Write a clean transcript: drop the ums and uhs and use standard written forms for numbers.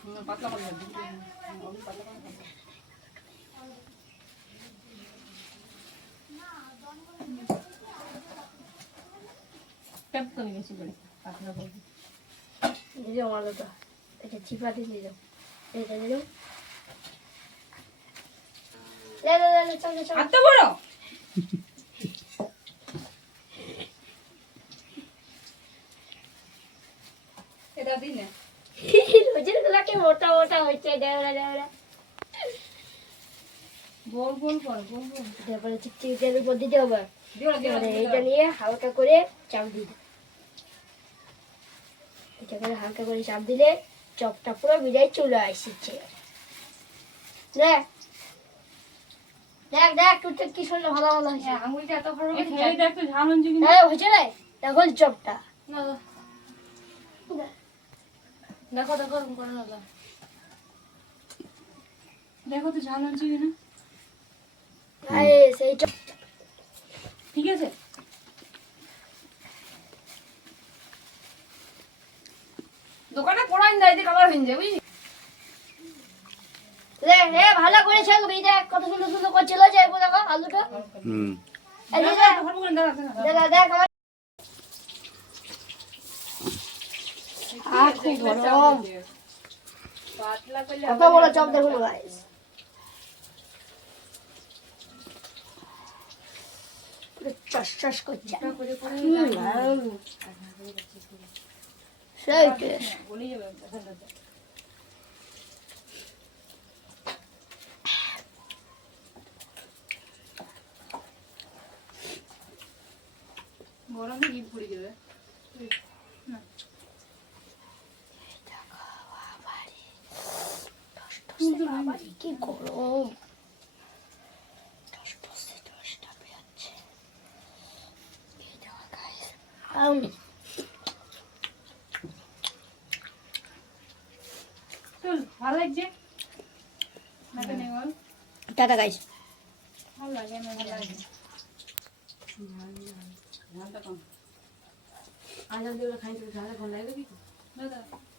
পাতলা করে পাতলা করে ট্যাপ করে গেছি বলে পাতলা করে এই যে আলুটা এটা চিপাতে দিয়ে দাও এটা দিয়ে দাও লে চল এত বড় এটা দিলে ওজনগুলোকে মোটা মোটা হচ্ছে দেওরা দেওরা গোল গোল কর গোল গোল তারপরে চিকচিক তেলের উপর দিতে হবে দিও না এইটা নিয়ে হালকা করে চাপ দিই এটা করে হালকা করে চাপ দিলে চপটা পুরো বিদায় চলে আসছে দেখ দেখ দেখ তুই কি সুন্দর ভালো ভালো হয়েছে আঙুলটা এত বড় করে খেয়ে দেখ তো ঝাল হচ্ছে কিনা হ্যাঁ হয়েছে রে দেখো চপটা না দেখো দেখো করে না দেখো তো ঝাল হচ্ছে কিনা সেই চপ ঠিক আছে দোকানে পড়াই না এই কালার হয়ে যাবে রে রে ভালো করে ছাগবি দেখ কত সুন্দর সুন্দর করে চলে যায় দেখো আলুটা এই যে দেখ দেখ আমার খুব গরম পাতলা করলে কত বড় চপ দেখুন গাইস পুরো চস করছে করে করে সেই টেস্ট বলি যাবে গরমে হিট পড়ে যাবে কি গরম ভালো লাগছে টাটা গাইস ভালো লাগে আমার ভালো লাগে ঝালটা কম আজ আমি খাই ঝালটা কম লাগে কি দাদা